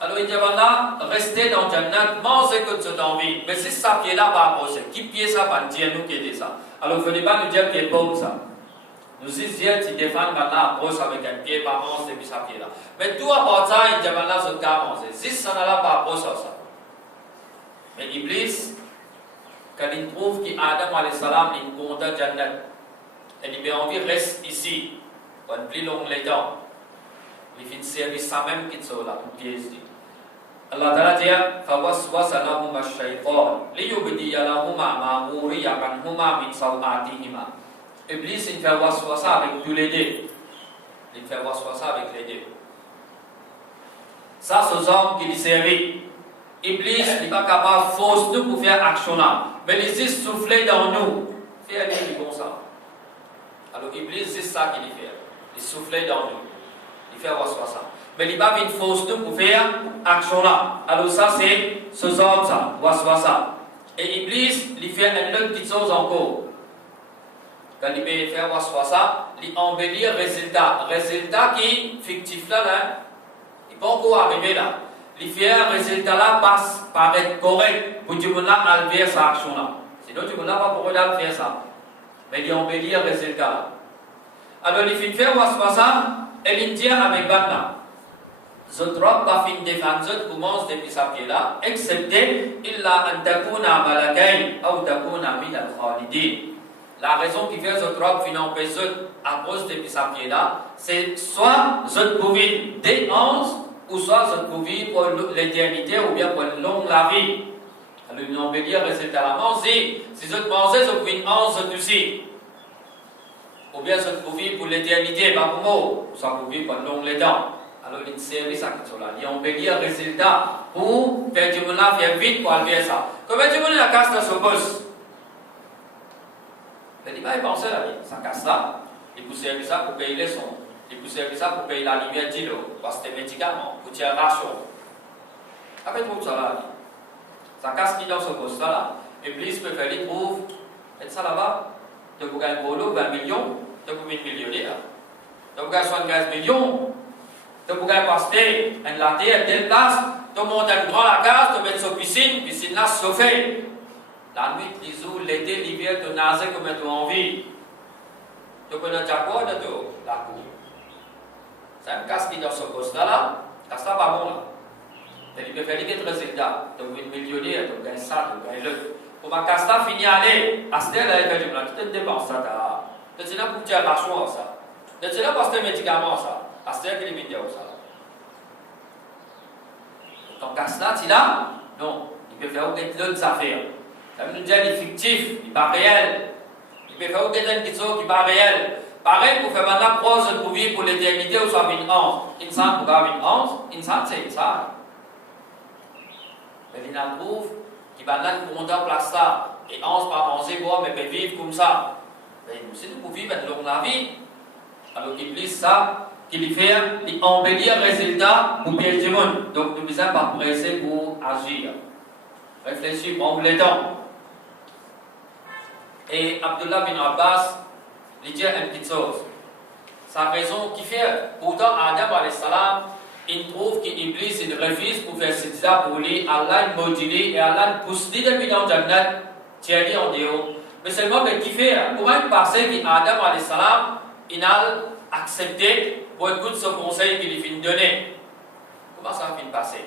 Alors, il dit voilà, restez dans Jannat, mangez que cette envie. Mais si ça pied là va approcher, qui pied ça va dire nous qui est ça. Alors, il ne faut pas nous dire qu'il est pauvre ça. Nous disons tu défends maintenant approche avec un pied par an depuis sa pied là. Mais tout à part ça, il dit voilà, ce cas manger. Si ça n'a pas approche ça. Mais Iblis, quand il trouve qu'Adam alayhi salam il compte Jannat, et il a envie de rester ici, pour plus long les temps. Il fait un service ça même qui est là, pour pièce. Allah Ta'ala dit فَوَسْوَسَ لَهُمَا الشَّيْطَانُ لِيُبْدِيَ لَهُمَا مَا وُرِيَ عَنْهُمَا مِنْ سَوْآتِهِمَا. Iblis il fait waswasa avec tous les deux. Il fait voir ça avec les deux. Ça, ce hommes qui lui servent. Iblis n'est pas capable de forcer nous pour faire action là. Mais il dit souffler dans nous. Faire des comme ça. Alors Iblis, c'est ça qu'il fait. Il souffler dans nous. Il fait voir ça. Mais il n'a pas de force nous pour faire action là. Alors ça, c'est ce homme ça. Voir ça. Et Iblis, il fait une autre petite chose encore. Quand il veut faire voir ça, il embellit le résultat. Résultat qui est fictif là, il n'est pas encore arrivé là. Il fait un résultat là, paraît correct pour tout le monde à faire sa action là. Sinon, tout le monde n'a pas pour faire ça. Mais il embellit le résultat là. Alors, il fait faire voir ça, et il dit avec Banda. Zotrop pas fin défendre, zot commence depuis sa pied là, excepté illa antakuna malakain ou takuna min al-khalidin. La raison qui fait Zotrop fin empêche à cause depuis sa pied là, c'est soit zot pouvez des 11 ou soit zot pouvez pour l'éternité ou bien pour une longue la vie. Alors il embellit résultat là. Si zot pensez zot pouvez 11 zot aussi. Ou bien zot pouvez pour l'éternité, pas pour moi, soit pouvez pour une longue les dents. Alors, il service à tout cela. Il embellit un résultat pour faire du monde faire vite pour aller ça. Comment tu veux la casse de ce boss? Il va y penser là, ça casse là. Il peut servir ça pour payer les sons. Il peut servir ça pour payer la lumière de l'eau. Parce que c'est des médicaments, pour tirer la ration. Avec tout ça là, ça casse qui dans ce boss là. Iblis peut faire les trouve. Et ça là-bas, de vous gagner 20 millions, de vous mettre millionnaire. De vous gagner 75 millions. Tu peux passer en la terre, telle place, tu montes une grande case, tu mets sur piscine là chauffée. La nuit, les jours, l'été, l'hiver, tu nages comme tu as envie. Tu peux déjà quoi de tout, la cour. C'est un casse qui est dans ce poste-là, casse là pas bon là. Il peut faire des résultats. Tu peux être millionnaire, tu gagnes ça, tu gagnes l'autre. Pour ma casse là, finir aller, à ce là, il fait du mal, tu te dépenses ça. Tu es là pour tirer l'argent ça. Tu es là pour acheter des médicaments ça. C'est qu'il est vidéo ça. Ton casse là, tu là? Non. Il peut faire aucune autre affaire. Ça veut dire qu'il est fictif, il n'est pas réel. Il peut faire aucune chose qui n'est pas réel. Pareil, pour faire maintenant prose pour vivre pour l'éternité ou soit une 11. Insan pour avoir une 11, Insan c'est Insan. Mais il approuve qu'il va là pour monter en place ça. Et 11 pas manger quoi, mais peut vivre comme ça. Mais nous, c'est nous pour vivre une longue vie. Alors, Iblis ça. Qu'il fait, il embellit un résultat pour piéger le monde. Donc, nous ne sommes pas pressés pour agir. Réfléchir, prendre le temps. Et Abdullah bin Abbas, il dit une petite chose. Sa raison qui fait, pourtant, Adam alayhi salam, il trouve qu'Iblis, il refuse pour faire ça pour lui. Allah il maudit et Allah il pousse lui depuis dans le Jannat, tiens-lui en dehors. Mais seulement, qui fait, comment il passait qu'Adam alayhi salam, il a accepté pour écouter ce conseil qu'il vient de donner. Comment ça vient de passer?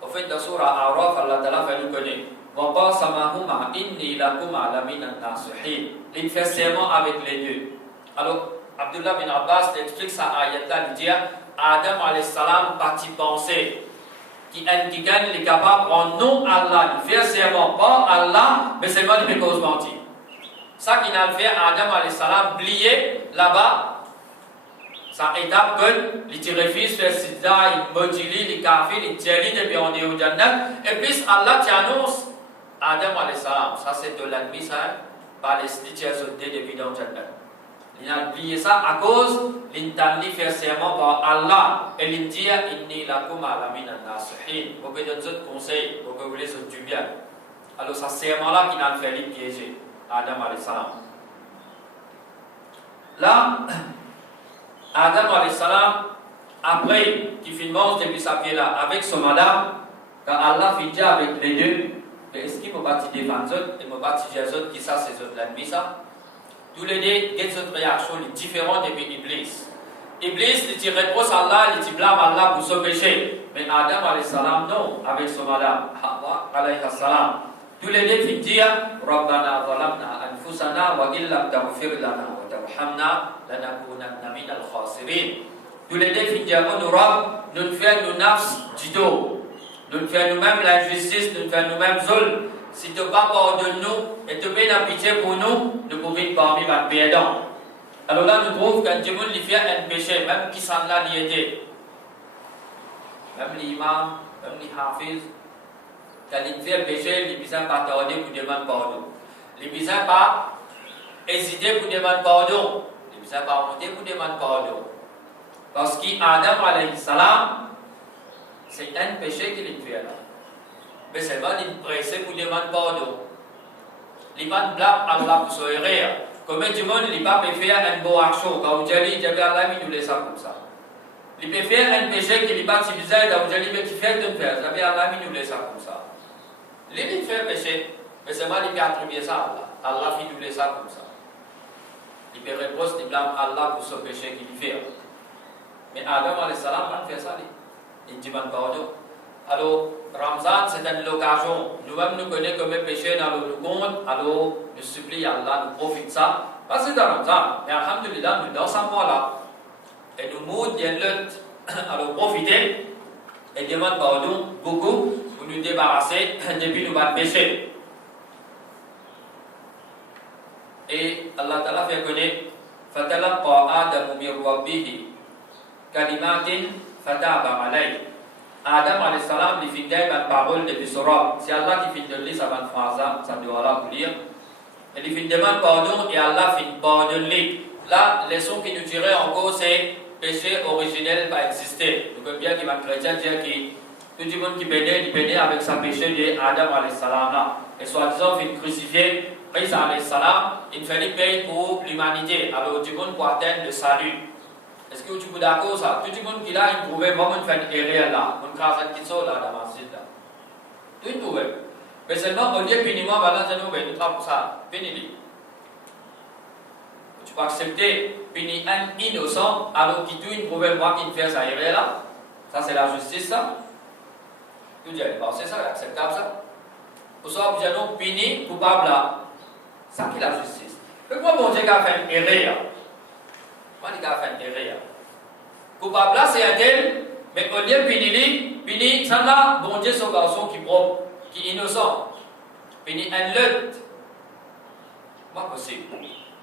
Au fait, dans Surah A'raf, Allah Ta'ala fait nous connaître. وَقَاسَمَهُمَا إِنِّي لَكُمَا لَمِنَ النَّاصِحِينَ. Il fait serment avec les deux. Alors, Abdullah bin Abbas explique ça à ayat-là, il dit Adam alayhi salam parti penser qui est capable de prendre non Allah, il fait serment, pas Allah, mais seulement il fait cause mentir. Ça qu'il a fait Adam alayhi salam, oublié là-bas. Sa étape que les refuse faire sida, il module, il kafir, il tient depuis on est au Jannat. Et puis Allah t'annonce Adam alayhi salam. Ça c'est de l'ennemi, ça, par les stitches depuis dans le Jannat. Il a oublié ça à cause l'intendit faire serment par Allah. Et il dit Inni lakum ala min an-nasihin. Vous pouvez donner d'autres conseils, vous pouvez vous du bien. Alors, ça serment-là qu'il a fait les piéger, Adam alayhi salam. Là, Adam alayhi salam, après qu'il finit depuis sa pied là, avec son madame, quand Allah finit avec les deux, est-ce qu'il m'a bâti des vannes et m'a bâti des autres qui ça, c'est autres l'ennemi ça? Tous les deux, quelles autres réactions différentes depuis Iblis. Iblis, il dit reproche Allah, il dit blâme Allah pour son péché. Mais Adam alayhi salam, non, avec son madame, Hawa alayhi salam. Tous les deux finissent dire Rabbana zalamna anfusana wa illam taghfir lana wa tarhamna lanakunanna min al-khasirin. Tous les deux finissent dire oh Rabb, nous faisons nos nafs du dos. Nous faisons nous-mêmes l'injustice, nous faisons nous-mêmes zul. Si tu ne pardonnes nous et tu fais la pitié pour nous, nous pouvons parmi les perdants. Alors là, nous trouvons quand Dieu lui fait un péché, même qui s'en a lié, même l'imam, même les hafiz, quand il fait un péché, il ne peut pas tarder pour demander pardon. Il ne peut pas hésiter pour demander pardon. Il ne peut pas monter pour demander pardon. Parce qu'Adam alayhi salam, c'est un péché qu'il fait là. Mais c'est pas il presse pour demander pardon. Il ne blâme Allah pour son erreur. Comme tout le monde, il ne peut pas faire une bonne action. Quand vous allez dire Allah, il nous laisse comme ça. Il peut faire un péché qui n'est pas civilisé, donc vous allez dire qu'il fait un péché. Allah, il nous laisse comme ça. Il fait un péché, mais c'est pas lui qui a attribué ça à Allah. Allah, il nous laisse comme ça. Il peut répondre, il blâme Allah pour ce péché qu'il fait. Mais Adam alayhi salam n'a pas fait ça. Il demande pardon. Alors, Ramzan, c'est une occasion. Nous-mêmes, nous connaissons comme un péché dans le compte. Alors, nous supplie Allah, nous profite de ça. Parce que c'est dans Ramzan. Mais alhamdulillah, nous dans ce mois-là. Et nous mourons d'une lutte. Alors, profitez et demande pardon beaucoup pour nous débarrasser depuis nos péchés. Et Allah Ta'ala fait connaître فَتَلَقَّى آدَمُ مِنْ رَبِّهِ كَلِمَاتٍ فَتَابَ عَلَيْهِ. Adam alayhi salam lui fit dire une parole de Bisora. C'est Allah qui fit de lui sa bonne phrase, ça doit là pour lire. Et il fit demande pardon et Allah fit pardonner. Là, leçon qui nous tirait en cause, c'est péché originel va exister. Donc bien qu'il va chrétien dire que tout le monde qui pédait avec sa péché de Adam alayhi salam là. Et soi-disant, il fit crucifier Isa alayhi salam, il fallait payer pour l'humanité. Alors tout le monde pour atteindre le salut. Est-ce que tu es d'accord ça? Tout le monde qui l'a trouvé vraiment une erreur là, une case qui sort là dans ma site là. Tout le monde. Mais seulement au lieu puniment, voilà, nous travaillons ça. Punir. Tu peux accepter punir un innocent alors qu'il tue une problème moi qui fait sa erreur là. Ça c'est la justice ça. Tu dis, c'est ça, acceptable ça. Pour ça, vous allez punir coupable là. Ça qui est la justice. Mais moi, bon Dieu a fait une erreur. Moi, il a fait une erreur. Coupable là, c'est un tel, mais au lieu de punir, ça là, bon Dieu, son garçon qui est propre, qui est innocent. Punir un lutte. Pas possible.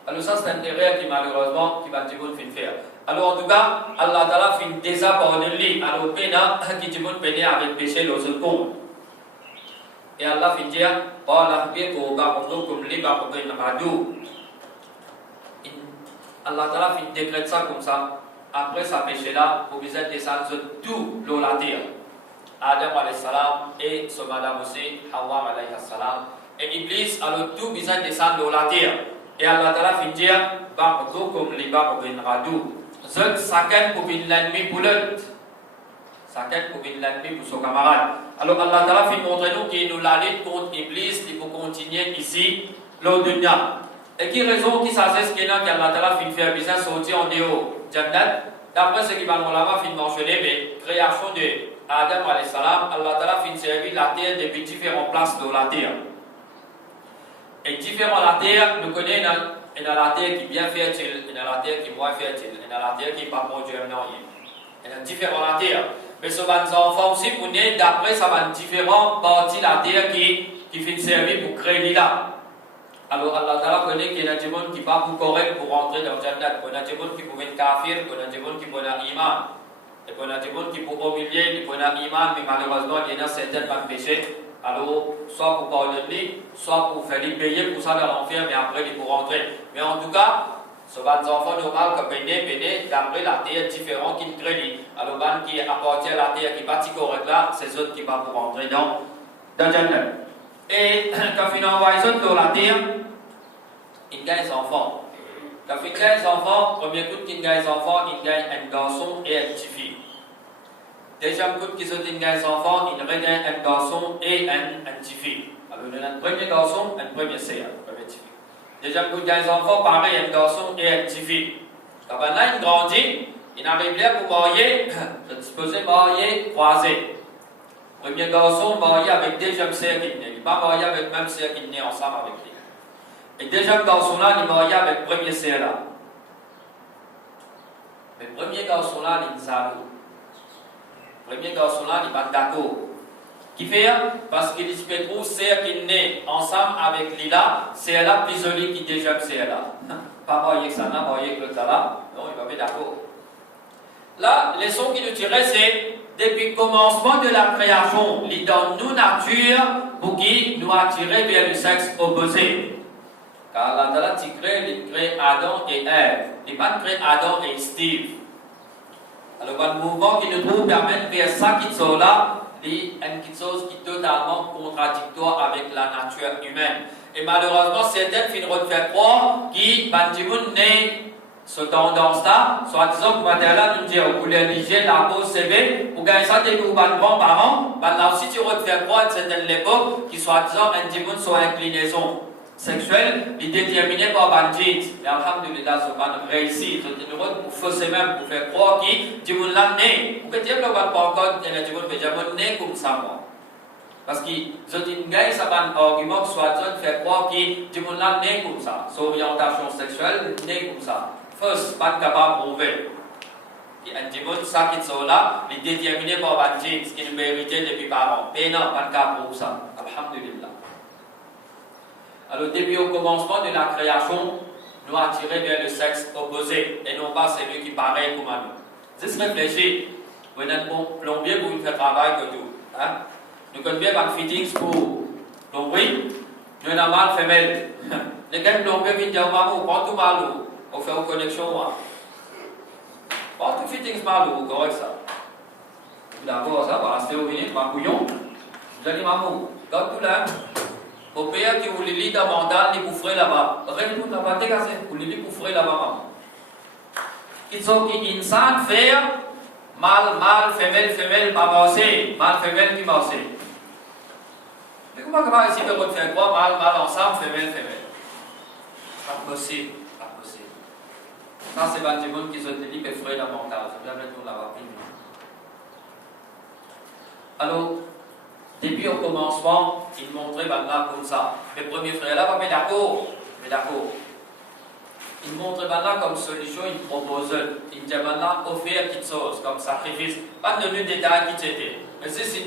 Alors, ça, c'est une erreur qui, malheureusement, qui va te faire. Alors, en tout cas, Allah Ta'ala fait déjà pardonner. Alors, pena, qui te peine avec péché, le second. Et Allah fait dire, Allah Ta'ala fait décrète ça comme ça. Après sa péché là, pour visiter descendre tout l'eau la terre. Adam alayhi salam et son madame aussi, Hawa alayhi salam. Et Iblis, alors tout visite descendre l'eau la terre. Et Allah Ta'ala fait dire, Ba'dukum li ba'din adu. Zot saken pour l'ennemi pour l'autre. Saken pour l'ennemi pour son camarade. Alors Allah Ta'ala fait montrer nous qu'il nous la lutte contre Iblis, il faut continuer ici, l'eau dunya. Et qui raison qui s'agisse qu'il y a qu'Allah Ta'ala fait faire business sortir en dehors Jannat, d'après ce qui va nous l'avoir fait mentionner, mais création de Adam alayhi salam, Allah Ta'ala fait servir la terre depuis différentes places de la terre. Et différents la terre, nous connaissons il y a la terre qui est bien fertile, il y a la terre qui est moins fertile, il y a la terre qui n'est pas produire rien. Il y a différents la terre. Mais ce va nous enfants aussi pour naître d'après ça va différentes parties de la terre qui fait servir pour créer là. Alors Allah Ta'ala connaît qu'il y a des gens qui ne sont pas corrects pour rentrer dans le Jannat. Il y a des gens qui peuvent être kafir, il y a des gens qui peuvent être iman. Et il y a des gens qui peuvent humilier, il y a des iman, mais malheureusement il y en a certains qui ont péché. Alors, soit pour pardonner, soit pour faire payer pour ça dans l'enfer, mais après ils pour rentrer. Mais en tout cas, ce sont des enfants normaux qui pédent, d'après la terre différente qui créent. Alors, les qui appartient à la terre qui n'est pas correcte là, c'est eux qui vont pour rentrer dans le Jannat. Et quand il envoie les autres dans la terre, il gagne des enfants. Quand il gagne des enfants, premier coup qu'il gagne des enfants, il gagne un garçon et une petite fille. Deuxième coup qu'il gagne des enfants, il regagne un garçon et une petite fille. Alors il y a un premier garçon et une première sœur, une première petite fille. Deuxième coup qu'il gagne des enfants, pareil, un garçon et une petite fille. Quand là il grandit, il arrive là pour marier, il est supposé marier croisé. Premier garçon marié avec deuxième sœur qui naît. Il n'est pas marié avec même sœur qui naît ensemble avec lui. Et deuxième garçon là, il est marié avec premier sœur là. Mais premier garçon là, il est zalou. Premier garçon là, il n'est pas d'accord. Qui fait? Parce qu'il se trouve sœur qui naît ensemble avec lui là, c'est là plus jolie que deuxième sœur là. pas moyen que ça n'a, moyen que l'autre là. Non, il va être d'accord. Là, les leçon qui nous tirait, c'est depuis le commencement de la création, il dans nous nature pour qui nous attirer vers le sexe opposé. Car là, tu crées Adam et Ève. Il n'est pas créé Adam et Steve. Alors, le mouvement qui nous trouve permet vers ça qui sont là, il y a quelque chose qui est totalement contradictoire avec la nature humaine. Et malheureusement, certaines finiront de faire croire qui, né ce tendance-là, soit disant que maintenant, nous disons, vous voulez liger la peau CV, pour gagner ça, dès que vous êtes grands-parents, là aussi, tu vas faire croire à une certaine époque, qui soit disant, un dimanche soit inclinaison sexuelle, il est déterminé par bandit. Et alhamdulillah, ce ban réussit. C'est une route pour fausser même, pour faire croire qui, dimanche là, né. Pour que tu aies le ban pas encore, il y a un dimanche, mais jamais né comme ça, moi. Parce qu'ils ont une gagne, ça va un argument, soit disant, faire croire qui, dimanche là, né comme ça. Son orientation sexuelle, né comme ça. First, pas capable de prouver. Et un dimanche, ça qui sont là, il est déterminé par bandit, ce qui nous méritait depuis parents. Mais non, pas capable de prouver ça. Alhamdulillah. Alors, depuis au commencement de la création, nous attirer vers le sexe opposé et non pas celui qui paraît comme à nous. Juste réfléchir. Vous êtes un plombier pour une faire travail que tout. Hein? Nous connaissons bien les fittings pour plomberie. Nous avons mal femelle. Les gars plombiers viennent dire maman, pas tout mal. On fait une connexion. Pas tout fittings mal, correct ça. D'accord, ça va rester au minute, ma bouillon. Vous allez maman, garde tout là. Au pays qui vous lit dans mandal, les bouffrez là-bas. Réponds là-bas, dégagez, vous les bouffrez là-bas. Ils sont qui insan faire mâle, femelle, pas marcher, mâle, femelle qui marche. Mais comment ici de faire quoi, mâle ensemble, femelle. Pas possible. Ça, c'est pas du monde qui sont dit que frère dans mandal. C'est jamais tout là-bas. Alors, depuis au commencement, il montrait maintenant comme ça. Les premiers frères là, pas d'accord. Il montrait maintenant comme solution, il proposait. Il disait maintenant offrir quelque chose comme sacrifice. Pas de détails qui c'était. Mais si c'est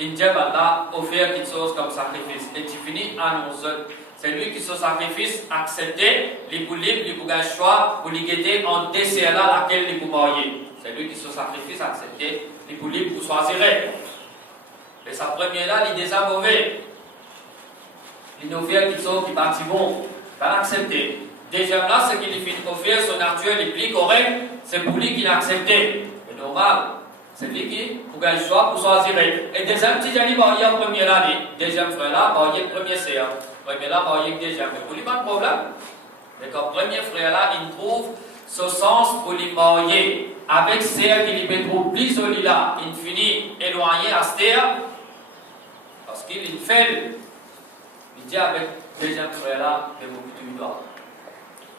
il disait maintenant offrir quelque chose comme sacrifice. Et tu finis annoncer. C'est lui qui se sacrifice, accepté, les pour libre, les pour choix, pour les guider en dessert là laquelle les pour marier. C'est lui qui se sacrifice, accepté, les pour libre pour choisir. Et sa première là, il est déjà mauvais. Il nous fait quelque chose qui partit bon, pas accepté. Deuxième là, ce qu'il fait offrir son nature les plus correct, c'est pour lui qu'il a accepté. C'est normal. C'est lui qui, pour gagner le choix, pour choisir. Et deuxième petit ami, marié en première année. Deuxième frère là, marié premier séance. Premier là, marié deuxième. Mais pour lui, pas de problème. Mais quand premier frère là, il trouve ce sens pour lui marier avec celle qui lui trouve plus joli là, il finit éloigné à cette terre. Parce qu'il fait, il dit avec deuxième frère là, mais beaucoup de doigts.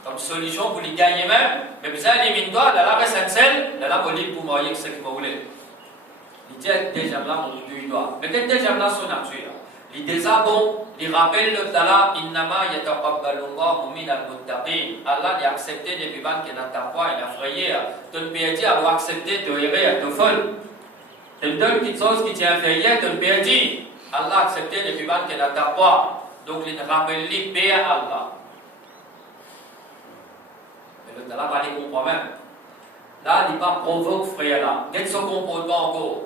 Comme solution pour les gagner même, mais ça élimine toi, là, la essentielle, là, la moline pour marier ce qu'il voulait. Il dit avec deuxième là, mon deux doigts. Mais quel deuxième là, son nature? Il dit ça bon, il rappelle le tala, innama yataqabbalullahu minal muttaqin. Allah l'a accepté depuis qu'il n'a pas foi, il a frayé. Tu ne peux dire, alors accepter de errer, de folle. Tu donnes quelque chose qui tient frayé, tu ne peux dire. Allah a accepté depuis qu'il n'a pas foi. Donc il rappelle les paix à Allah. Mais le tala va les comprendre même. Là, il pas provoque frère là. Dès que ce comportement encore.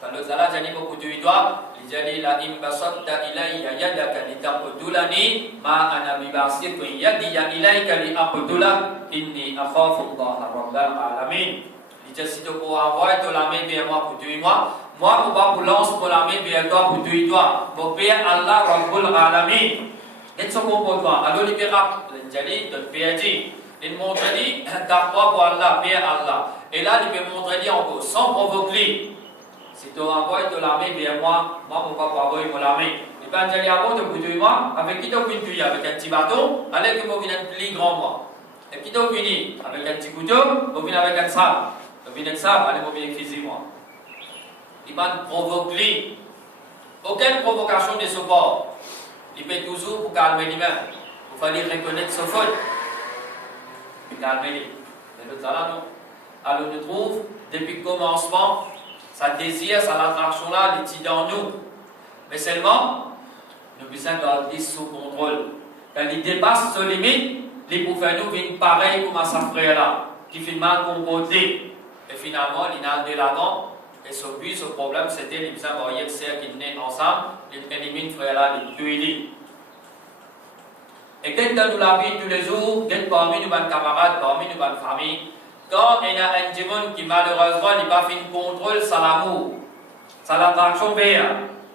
Quand le tala dit beaucoup de doigts, il dit la imbasatta ilayya yadaka litaqtulani ma ana bibasitin yadiya ilayka liaqtulak inni akhafu Allah rabbal alamin. Il dit si tu peux envoyer ton main vers moi pour tuer moi je ne vais pas vous lancer pour la main vers toi pour tuer toi. Mon Père Allah rabbul alamin. Dès ce comportement, alors il dit il te dit il montre dit ta foi pour Allah, Père Allah. Et là il peut montrer encore sans provoquer. Si tu envoies de l'armée vers moi, je ne vais pas envoyer mon armée. Et bien, je vais avoir de vous tuer moi, avec qui tu as tuer avec un petit bâton, avec qui tu viens plus grand moi. Et qui tu as fini avec un petit couteau, tu viens avec un sable. Tu viens avec un sable, allez, tu viens physique moi. Il va provoquer. Aucune provocation de ce bord. Il peut toujours pour calmer lui-même. Il fallait reconnaître ce faute. Pour calmer lui. Mais le talent, non. Alors, on trouve, depuis le commencement, ça désir, ça l'attraction là, il est dans nous. Mais seulement, nous besoin garder sous contrôle. Quand il dépasse ses limites, les prophètes nous viennent pareil comme à sa frère là, qui fait mal comporté. Et finalement, il a de l'avant. Et ce but, ce problème, c'était les envoyés de serre qui venaient ensemble, les éliminer frère là, les tuer. Et quand nous la vie tous les jours, quand parmi nos camarades, parmi nos familles, quand il y a un démon qui malheureusement n'a pas fait un contrôle sur l'amour, sur l'attraction vers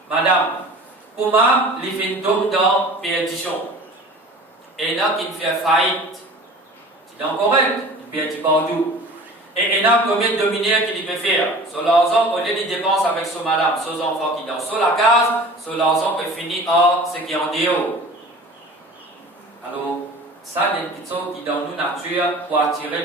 madame, comment il fait une tombe dans la perdition? Et il y en a qui fait faillite, c'est incorrect, il perd partout. Et il y en a combien de dominaires qu'il peut faire? Sur l'argent, au lieu de dépenser avec son madame, ses enfants qui dansent sur la case, sur l'argent peut finir en ce qui est en dehors. Alors, ça, il y a une petite chose qui est dans nos nature pour attirer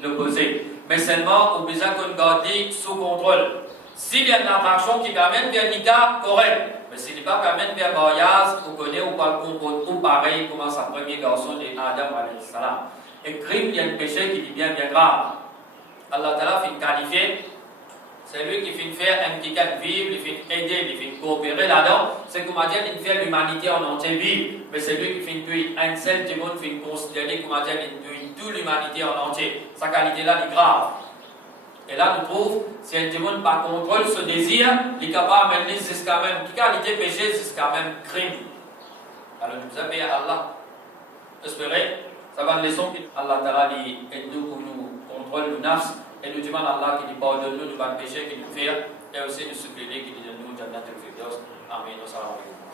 de l'opposé. Mais seulement, on a besoin qu'on garde sous contrôle. S'il y a une attraction qui permet de faire un cas correct, mais s'il n'est pas permet de faire un mariage, on connaît ou pas le comporte ou pareil comme sa premier garçon d'Adam alayhi salam. Et crime, il y a un péché qui est bien grave. Allah Ta'ala fait qualifier, c'est lui qui fait faire un petit cas vivre, il fait aider, il fait coopérer là-dedans. C'est comme dire, il fait l'humanité en entier vivre, mais c'est lui qui fait tuer un seul démon, fait considérer comme dire, il tue toute l'humanité en entier. Sa qualité-là est grave. Et là, nous trouvons, si un démon par contrôle ce désir, il est capable de mener jusqu'à même, qui qualité péché jusqu'à même crime. Alors nous avons à Allah. Espérez, ça va une leçon Allah Ta'ala aide-nous pour nous contrôler nos nafs et nous demande à Allah qui nous pardonne nous de péché qui nous fait et aussi nous supplier qu'il nous donne nous Jannatul Firdaus. Amen. Wa salam alaikum.